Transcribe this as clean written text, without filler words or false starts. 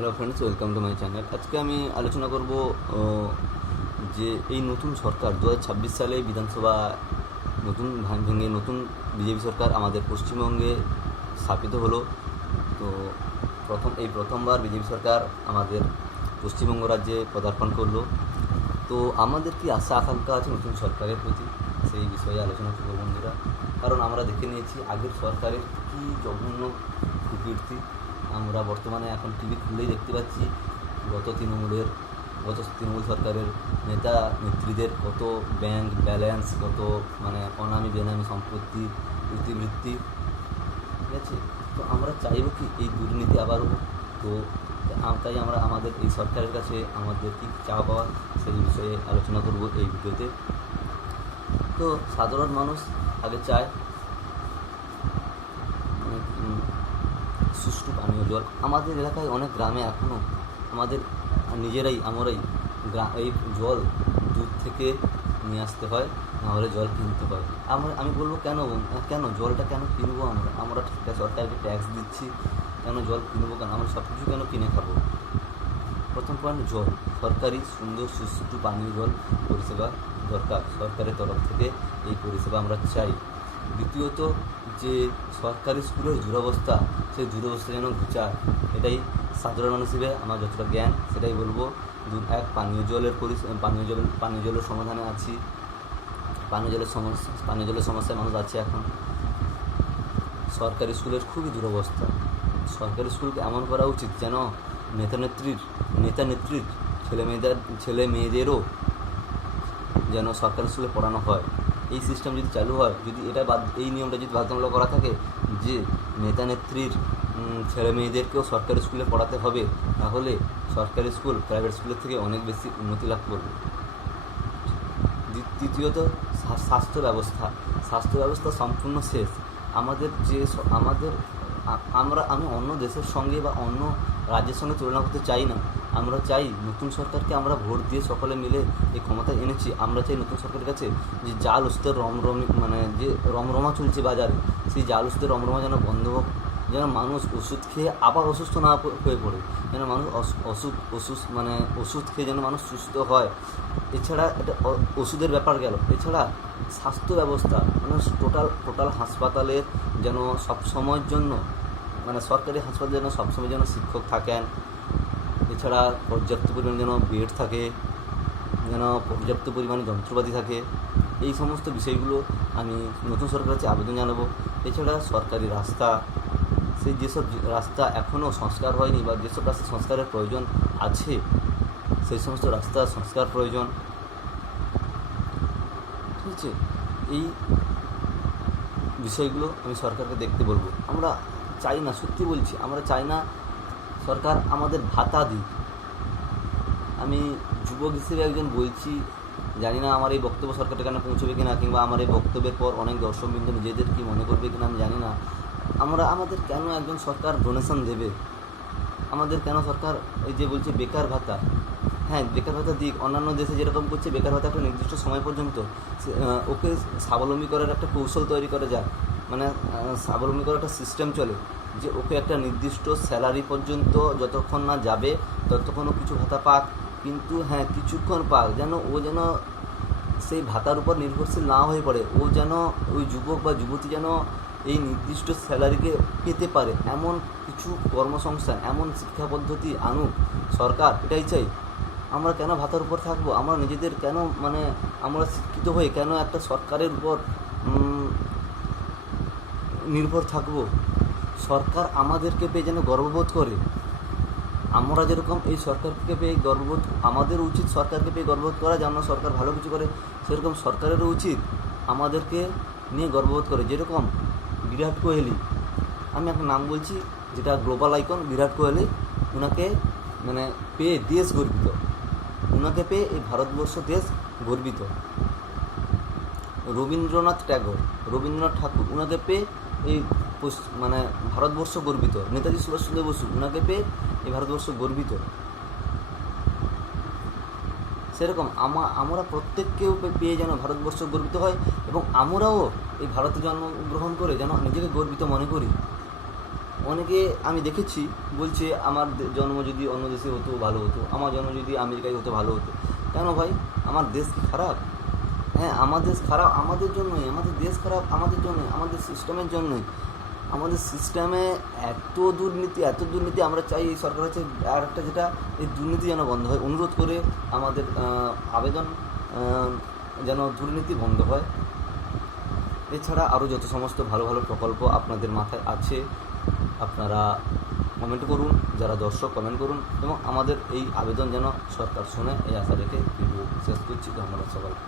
Hello friends, welcome to my channel. আজকে আমি আলোচনা করব যে এই নতুন সরকার 2026 সালে বিধানসভা ভেঙে নতুন বিজেপি সরকার আমাদের পশ্চিমবঙ্গে স্থাপিত হলো। তো প্রথমবার বিজেপি সরকার আমাদের পশ্চিমবঙ্গ রাজ্যে পদার্পণ করলো। তো আমাদের কি আশা আকাঙ্ক্ষা আছে নতুন সরকারের প্রতি, সেই বিষয়ে আলোচনা করব বন্ধুরা। কারণ আমরা দেখে নিয়েছি আগের সরকারের কী জঘন্য কুকীর্তি। আমরা বর্তমানে এখন টিভি খুললেই দেখতে পাচ্ছি গত তৃণমূল সরকারের নেতা নেত্রীদের কত ব্যাংক ব্যালেন্স, কত অনামি বেনামি সম্পত্তি, ইতিবৃত্তি, ঠিক আছে। তো আমরা চাইব কি এই দুর্নীতি আবারও হোক। তো তাই আমরা আমাদের এই সরকারের কাছে আমাদের কী চাওয়া পাওয়া সেই বিষয়ে আলোচনা করব এই ভিডিওতে। তো সাধারণ মানুষ আগে চায় সুষ্ঠু পানীয় জল। আমাদের এলাকায় অনেক গ্রামে এখনও আমরাই এই জল দূর থেকে নিয়ে আসতে হয়, নাহলে জল কিনতে হয়। আমি বলবো কেন জলটা কেন কিনবো? আমরা সরকারকে ট্যাক্স দিচ্ছি, কেন জল কিনবো? কেন আমরা সব কিছু কেন কিনে খাবো? প্রথম পয়েন্ট, জল সরকারি সুন্দর সুষ্ঠু পানীয় জল পরিষেবা দরকার। সরকারের তরফ থেকে এই পরিষেবা আমরা চাই। দ্বিতীয়ত, যে সরকারি স্কুলের দুরবস্থা, সেই দুরবস্থা যেন ঘুচায়, এটাই সাধারণ মানুষ হিসেবে আমার যতটা জ্ঞান সেটাই বলবো। পানীয় জলের সমাধানে আছি, পানীয় জলের সমস্যায় মানুষ আছে এখন। সরকারি স্কুলের খুবই দুরবস্থা। সরকারি স্কুলকে এমন করা উচিত যেন নেতা নেত্রীর ছেলে মেয়েদেরও যেন সরকারি স্কুলে পড়ানো হয়। এই সিস্টেম যদি চালু হয়, যদি এই নিয়মটা যদি বাধ্যতামূলক করা থাকে যে নেতা নেত্রীর ছেলে মেয়েদেরকেও সরকারি স্কুলে পড়াতে হবে, তাহলে সরকারি স্কুল প্রাইভেট স্কুলের থেকে অনেক বেশি উন্নতি লাভ করবে। তৃতীয়ত, স্বাস্থ্য ব্যবস্থা সম্পূর্ণ শেষ। আমি অন্য দেশের সঙ্গে বা অন্য রাজ্যের সঙ্গে তুলনা করতে চাই না। আমরা চাই নতুন সরকারকে, আমরা ভোট দিয়ে সকলে মিলে এই ক্ষমতায় এনেছি। আমরা চাই নতুন সরকারের কাছে যে জাল ওষুধের যে রমরমা চলছে বাজারে, সেই জাল ওষুধের রমরমা যেন বন্ধ হোক, যেন মানুষ ওষুধ খেয়ে আবার অসুস্থ না হয়ে পড়ে, যেন মানুষ ওষুধ খেয়ে যেন মানুষ সুস্থ হয়। এছাড়া এটা ওষুধের ব্যাপার গেল, এছাড়া স্বাস্থ্য ব্যবস্থা টোটাল হাসপাতালের যেন সবসময়ের জন্য সরকারি হাসপাতালে যেন সবসময় যেন শিক্ষক থাকেন। এছাড়া পর্যাপ্ত পরিমাণে যেন বেড থাকে, যেন পর্যাপ্ত পরিমাণে যন্ত্রপাতি থাকে। এই সমস্ত বিষয়গুলো আমি নতুন সরকারের কাছে আবেদন জানাবো। এছাড়া সরকারি রাস্তা, যেসব রাস্তা এখনও সংস্কার হয়নি বা যেসব রাস্তা সংস্কারের প্রয়োজন আছে, সেই সমস্ত রাস্তা সংস্কার প্রয়োজন, ঠিক আছে। এই বিষয়গুলো আমি সরকারকে দেখতে বলবো। আমরা চাই না, সত্যি বলছি, আমরা চাই না সরকার আমাদের ভাতা দিক। আমি যুবক হিসেবে একজন বলছি, জানি না আমার এই বক্তব্য সরকারের কানে পৌঁছবে কিনা, কিংবা আমার এই বক্তব্যের পর অনেক দর্শকবৃন্দ নিজেদের কি মনে করবে কিনা আমি জানি না। আমাদের কেন একজন সরকার ডোনেশন দেবে? আমাদের কেন সরকার এই যে বলছে বেকার ভাতা, হ্যাঁ বেকার ভাতা দিক। অন্যান্য দেশে যেরকম করছে বেকার ভাতা একটা নির্দিষ্ট সময় পর্যন্ত, ওকে স্বাবলম্বী করার একটা কৌশল তৈরি করা যায়, স্বাবলম্বী করার একটা সিস্টেম চলে যে ওকে একটা নির্দিষ্ট স্যালারি পর্যন্ত যতক্ষণ না যাবে ততক্ষণও কিছু ভাতা পাক, কিন্তু হ্যাঁ কিছুক্ষণ পাক, যেন সেই ভাতার উপর নির্ভরশীল না হয়ে পড়ে। ওই যুবক বা যুবতী যেন এই নির্দিষ্ট স্যালারিকে পেতে পারে, এমন কিছু কর্মসংস্থান, এমন শিক্ষা পদ্ধতি আনুক সরকার, এটাই চাই। আমরা কেন ভাতার উপর থাকবো? আমরা নিজেদের কেন আমরা শিক্ষিত হয়ে কেন একটা সরকারের উপর নির্ভর থাকবো? সরকার আমাদেরকে পেয়ে যেন গর্ববোধ করে। আমরা যেরকম এই সরকারকে পেয়ে আমাদের উচিত সরকারকে পেয়ে গর্ববোধ করা, যেন সরকার ভালো কিছু করে, সেরকম সরকারেরও উচিত আমাদেরকে নিয়ে গর্ববোধ করে। যেরকম বিরাট কোহলি, আমি একটা নাম বলছি যেটা গ্লোবাল আইকন, বিরাট কোহলি, ওনাকে পেয়ে দেশ গর্বিত, ওনাকে পেয়ে এই ভারতবর্ষ দেশ গর্বিত। রবীন্দ্রনাথ ঠাকুর, ওনাকে পেয়ে এই ভারতবর্ষ গর্বিত। নেতাজি সুভাষচন্দ্র বসু, ওনাকে পেয়ে এই ভারতবর্ষ গর্বিত। সেরকম আমরা প্রত্যেককেও পেয়ে যেন ভারতবর্ষ গর্বিত হয়, এবং আমরাও এই ভারতে জন্মগ্রহণ করে যেন নিজেকে গর্বিত মনে করি। অনেকে আমি দেখেছি বলছে আমার জন্ম যদি অন্য দেশে হতো ভালো হতো, আমার জন্ম যদি আমেরিকায় হতো ভালো হতো। কেন ভাই, আমার দেশ কি খারাপ? হ্যাঁ, আমার দেশ খারাপ আমাদের জন্যই, আমাদের দেশ খারাপ আমাদের জন্যই, আমাদের সিস্টেমের জন্যই। আমাদের সিস্টেমে এত দুর্নীতি আমরা চাই এই সরকার হচ্ছে আর একটা, যেটা এই দুর্নীতি যেন বন্ধ হয়, অনুরোধ করে আমাদের আবেদন, যেন দুর্নীতি বন্ধ হয়। এছাড়া আরও যত সমস্ত ভালো ভালো প্রকল্প আপনাদের মাথায় আছে আপনারা কমেন্ট করুন, যারা দর্শক কমেন্ট করুন, এবং আমাদের এই আবেদন যেন সরকার শোনে এই আশা রেখে ভিডিও শেষ করছি। ধন্যবাদ সবাইকে।